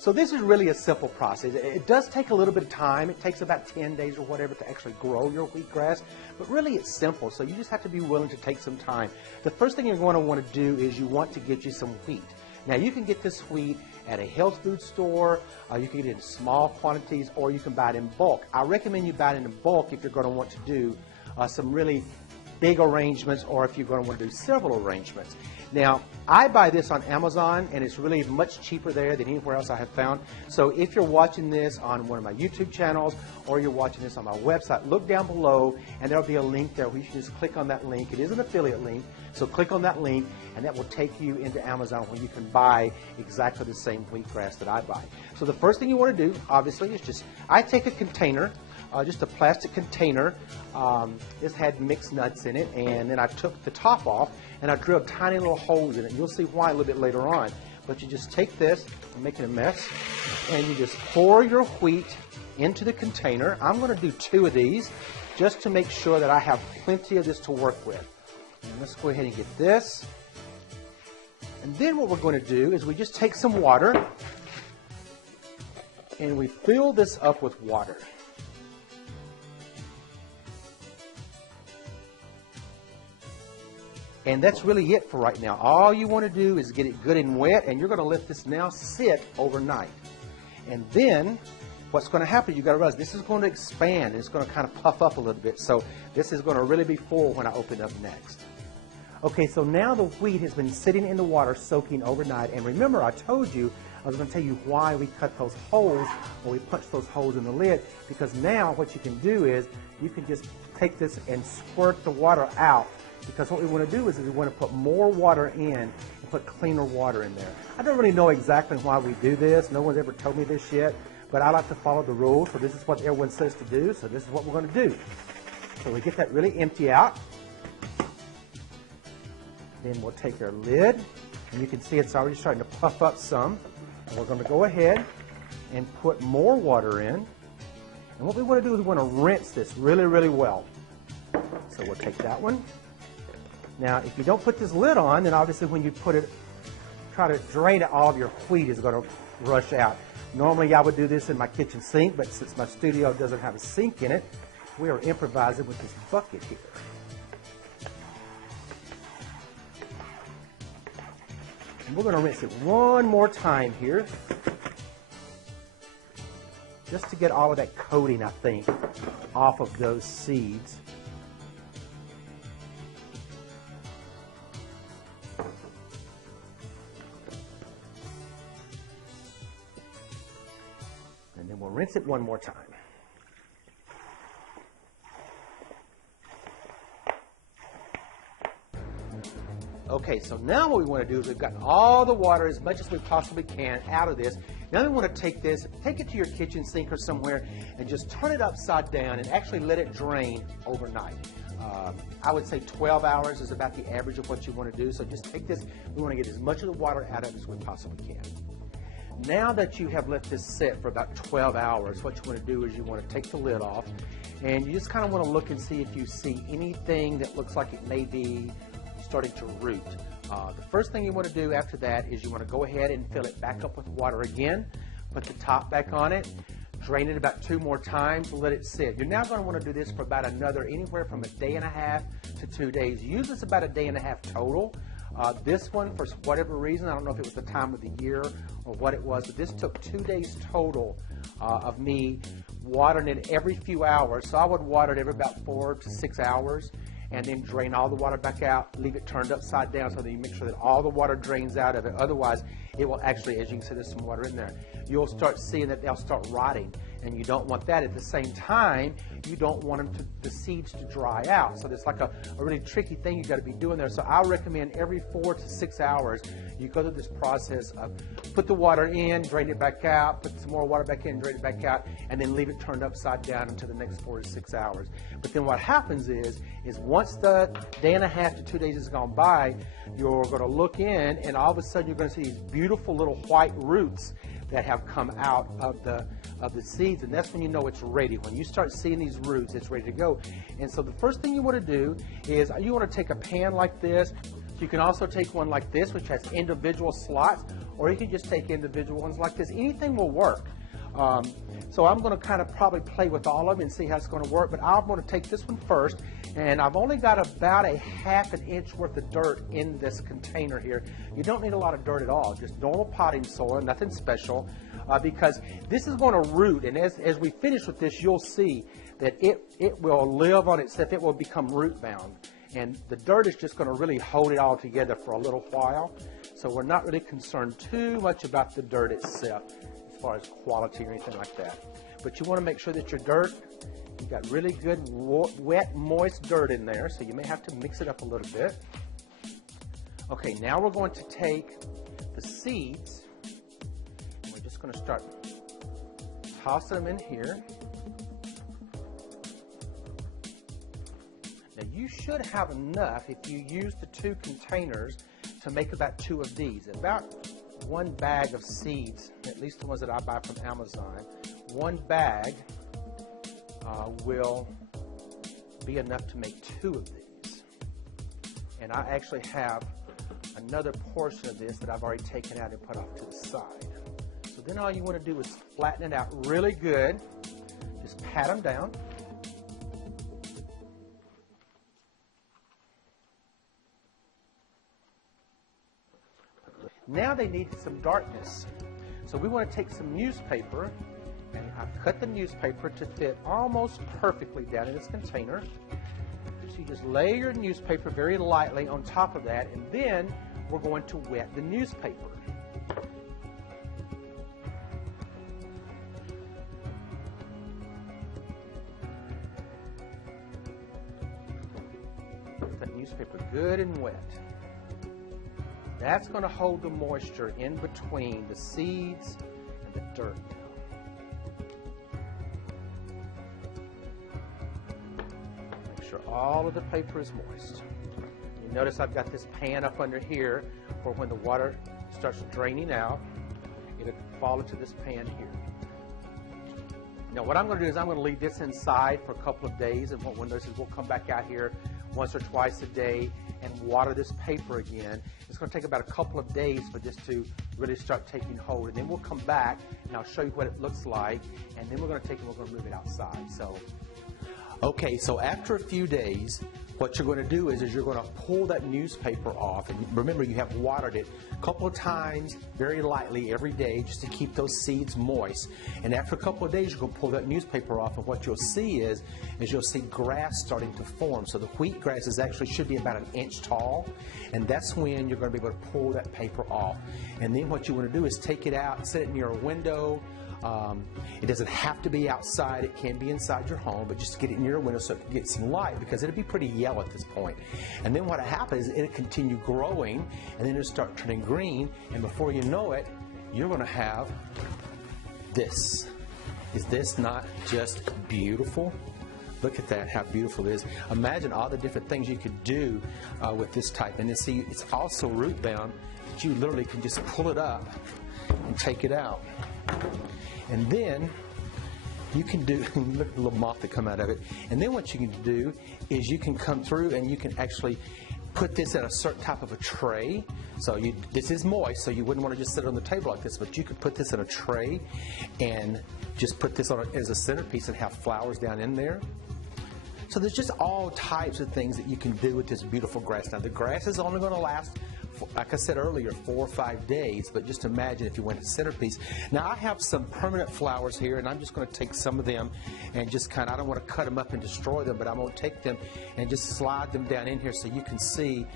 So this is really a simple process. It does take a little bit of time. It takes about 10 days or whatever to actually grow your wheatgrass, but really it's simple. So you just have to be willing to take some time. The first thing you're going to want to do is you want to get you some wheat. Now you can get this wheat at a health food store, you can get it in small quantities, or you can buy it in bulk. I recommend you buy it in bulk if you're going to want to do some really big arrangements, or if you're going to want to do several arrangements. Now, I buy this on Amazon, and it's really much cheaper there than anywhere else I have found. So if you're watching this on one of my YouTube channels, or you're watching this on my website, look down below, and there'll be a link there where you can just click on that link. It is an affiliate link, so click on that link, and that will take you into Amazon where you can buy exactly the same wheatgrass that I buy. So the first thing you want to do, obviously, is just, I take a container, just a plastic container. This had mixed nuts in it, and then I took the top off and I drilled tiny little holes in it. You'll see why a little bit later on. But you just take this, I'm making a mess, and you just pour your wheat into the container. I'm going to do 2 of these just to make sure that I have plenty of this to work with. And let's go ahead and get this. And then what we're going to do is we just take some water and we fill this up with water. And that's really it for right now. All you want to do is get it good and wet, and you're going to let this now sit overnight. And then what's going to happen, you've got to realize this is going to expand, and it's going to kind of puff up a little bit. So this is going to really be full when I open up next. Okay, so now the wheat has been sitting in the water soaking overnight. And remember, I told you, I was going to tell you why we cut those holes, or we punch those holes in the lid, because now what you can do is you can just take this and squirt the water out. Because what we want to do is we want to put more water in and put cleaner water in there. I don't really know exactly why we do this. No one's ever told me this yet, but I like to follow the rules. So this is what everyone says to do. So this is what we're going to do. So we get that really empty out. Then we'll take our lid, and you can see it's already starting to puff up some. And we're going to go ahead and put more water in. And what we want to do is we want to rinse this really, really well. So we'll take that one. Now, if you don't put this lid on, then obviously when you put it, try to drain it, all of your wheat is going to rush out. Normally I would do this in my kitchen sink, but since my studio doesn't have a sink in it, we are improvising with this bucket here. And we're going to rinse it one more time here, just to get all of that coating, I think, off of those seeds. And then we'll rinse it one more time. Okay, so now what we want to do is we've gotten all the water, as much as we possibly can, out of this. Now we want to take this, take it to your kitchen sink or somewhere, and just turn it upside down and actually let it drain overnight. I would say 12 hours is about the average of what you want to do. So just take this, we want to get as much of the water out of it as we possibly can. Now that you have let this sit for about 12 hours, what you want to do is you want to take the lid off, and you just kind of want to look and see if you see anything that looks like it may be starting to root. The first thing you want to do after that is you want to go ahead and fill it back up with water again, put the top back on it, drain it about 2 more times, let it sit. You're now going to want to do this for about anywhere from 1.5 days to 2 days. Usually it's about 1.5 days total. This one, for whatever reason, I don't know if it was the time of the year or what it was, but this took 2 days total of me watering it every few hours. So I would water it every about 4 to 6 hours, and then drain all the water back out, leave it turned upside down so that you make sure that all the water drains out of it. Otherwise, it will actually, as you can see, there's some water in there. You'll start seeing that they'll start rotting, and you don't want that. At the same time, you don't want the seeds to dry out. So there's like a really tricky thing you got to be doing there. So I recommend every 4 to 6 hours, you go through this process of put the water in, drain it back out, put some more water back in, drain it back out, and then leave it turned upside down until the next 4 to 6 hours. But then what happens is once the 1.5 days to 2 days has gone by, you're going to look in, and all of a sudden you're going to see these beautiful little white roots that have come out of the seeds, and that's when you know it's ready. When you start seeing these roots, it's ready to go. And so the first thing you want to do is you want to take a pan like this, You can also take one like this, which has individual slots, or you can just take individual ones like this. Anything will work. So I'm going to kind of probably play with all of them and see how it's going to work, but I'm going to take this one first, and I've only got about a ½ an inch worth of dirt in this container here. You don't need a lot of dirt at all, just normal potting soil, nothing special, because this is going to root, and as we finish with this, you'll see that it will live on itself. It will become root bound, and the dirt is just going to really hold it all together for a little while. So we're not really concerned too much about the dirt itself as far as quality or anything like that. But you want to make sure that your dirt, you've got really good wet, moist dirt in there, so you may have to mix it up a little bit. Okay, now we're going to take the seeds, and we're just going to start tossing them in here. Now you should have enough, if you use the 2 containers, to make about 2 of these. About 1 bag of seeds, at least the ones that I buy from Amazon, 1 bag will be enough to make 2 of these. And I actually have another portion of this that I've already taken out and put off to the side. So then all you want to do is flatten it out really good. Just pat them down. Now they need some darkness. So we want to take some newspaper, and I've cut the newspaper to fit almost perfectly down in this container. So you just lay your newspaper very lightly on top of that, and then we're going to wet the newspaper. Get that newspaper good and wet. That's going to hold the moisture in between the seeds and the dirt. Make sure all of the paper is moist. You notice I've got this pan up under here for when the water starts draining out, it'll fall into this pan here. Now what I'm going to do is I'm going to leave this inside for a couple of days, and what we'll notice is we'll come back out here once or twice a day and water this paper again. It's going to take about a couple of days for this to really start taking hold, and then we'll come back and I'll show you what it looks like, and then we're going to take it and we're going to move it outside. Okay, so after a few days, what you're going to do is you're going to pull that newspaper off, and remember you have watered it a couple of times very lightly every day just to keep those seeds moist. And after a couple of days, you're going to pull that newspaper off, and what you'll see is you'll see grass starting to form. So the wheat grass should be about 1 inch tall, and that's when you're going to be able to pull that paper off. And then what you want to do is take it out, set it near a window. It doesn't have to be outside, it can be inside your home, but just get it near a window so it can get some light, because it'll be pretty yellow at this point. And then what happens is it'll continue growing, and then it'll start turning green, and before you know it, you're going to have this. Is this not just beautiful? Look at that, how beautiful it is. Imagine all the different things you could do with this type. And then see, it's also root bound, but you literally can just pull it up and take it out. And then you can do, look at the little moth that come out of it. And then what you can do is you can come through and you can actually put this in a certain type of a tray. So this is moist, so you wouldn't want to just sit it on the table like this, but you could put this in a tray and just put this on as a centerpiece and have flowers down in there. So there's just all types of things that you can do with this beautiful grass. Now the grass is only going to last, like I said earlier, 4 or 5 days, but just imagine if you went to centerpiece. Now I have some permanent flowers here, and I'm just going to take some of them and just I don't want to cut them up and destroy them, but I'm going to take them and just slide them down in here so you can see,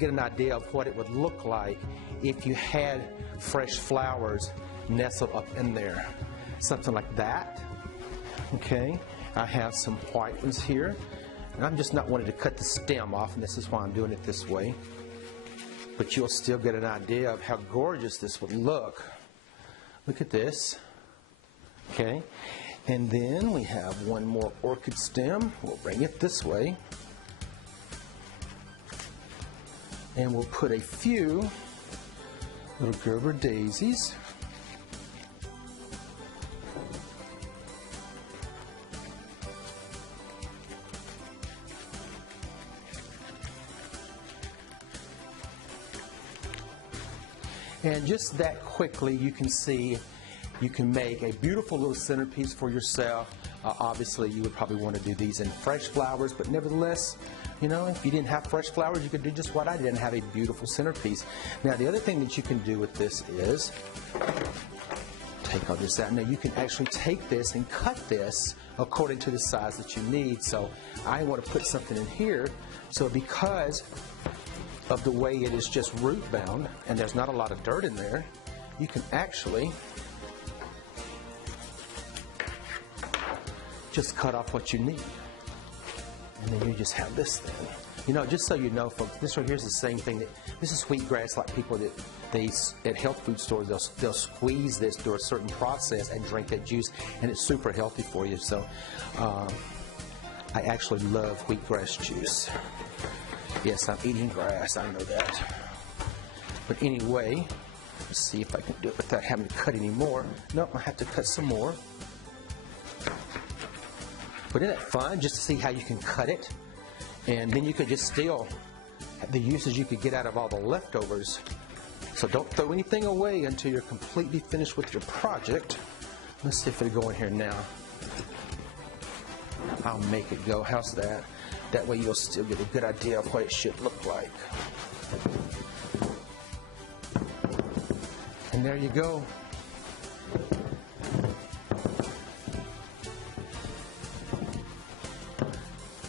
get an idea of what it would look like if you had fresh flowers nestled up in there. Something like that. Okay, I have some white ones here, and I'm just not wanting to cut the stem off, and this is why I'm doing it this way. But you'll still get an idea of how gorgeous this would look. Look at this. Okay, and then we have one more orchid stem. We'll bring it this way, and we'll put a few little Gerber daisies. And just that quickly, you can see you can make a beautiful little centerpiece for yourself. Obviously, you would probably want to do these in fresh flowers, but nevertheless, you know, if you didn't have fresh flowers, you could do just what I did and have a beautiful centerpiece. Now, the other thing that you can do with this is take all this out. Now, you can actually take this and cut this according to the size that you need. So I want to put something in here. So because of the way it is just root bound and there's not a lot of dirt in there, you can actually just cut off what you need. And then you just have this thing. You know, just so you know, folks, this right here is the same thing. This is wheatgrass, like people that they at health food stores, they'll squeeze this through a certain process and drink that juice, and it's super healthy for you. So I actually love wheatgrass juice. Yes, I'm eating grass, I know that. But anyway, let's see if I can do it without having to cut any more. Nope, I have to cut some more. But isn't it fun just to see how you can cut it? And then you could just still have the uses you could get out of all the leftovers. So don't throw anything away until you're completely finished with your project. Let's see if it'll go in here now. I'll make it go. How's that? That way you'll still get a good idea of what it should look like. And there you go.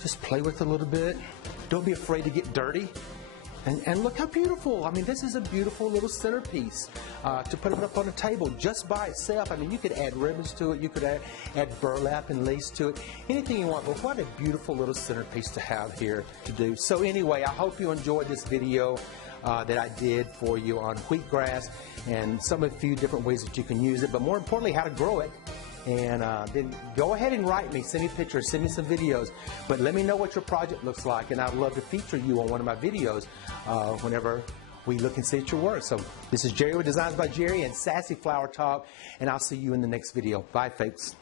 Just play with it a little bit. Don't be afraid to get dirty. And look how beautiful. I mean, this is a beautiful little centerpiece to put it up on a table just by itself. I mean, you could add ribbons to it. You could add burlap and lace to it. Anything you want. But what a beautiful little centerpiece to have here to do. So anyway, I hope you enjoyed this video that I did for you on wheatgrass and some of the few different ways that you can use it. But more importantly, how to grow it. And then go ahead and write me, send me pictures, send me some videos, but let me know what your project looks like, and I'd love to feature you on one of my videos whenever we look and see at your work. So this is Jerry with Designs by Jerry and Sassy Flower Talk, and I'll see you in the next video. Bye, folks.